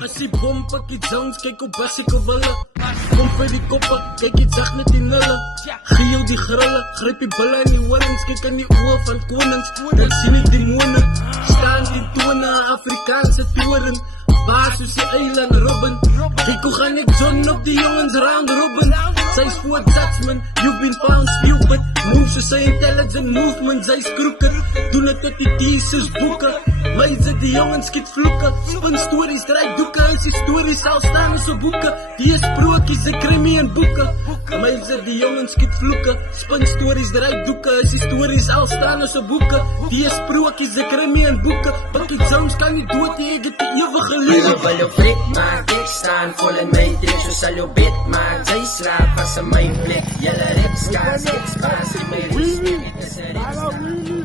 As die bom pak die Jones, kyk hoe bas ek op hulle. Kom vir die koppe, kyk die zag net die nulle. Gee jou die grille, gryp die bulle in die horings. Kyk in die oor van konings, dan sien ek die mone. Staan die tone, Afrikaanse toren. Baas soos die eiland Robin. Kyk hoe gaan ek John op die jongens round Robin. Sy's voor Dutchman, you've been found stupid. Move soos sy intelligent movement, sy's crooked. Doen het tot die thesis boeken. Wijze die jongens skiet vloeken. Spin stories, draai doeken. Is die stories al staan in so boeken. Die is broekies, die krimi en boeken. Wijze die jongens skiet vloeken. Spin stories, draai doeken. Is die stories al staan in so boeken. Die is broekies, die krimi en boeken. Bakkie Jones kan nie dood, die het die eeuwige liefde. Wil jou flik maak, ek staan vol in my trek. So sal jou bed maak, jy slaap as in my plek. Jylle repskaas, ek spaas in my respect.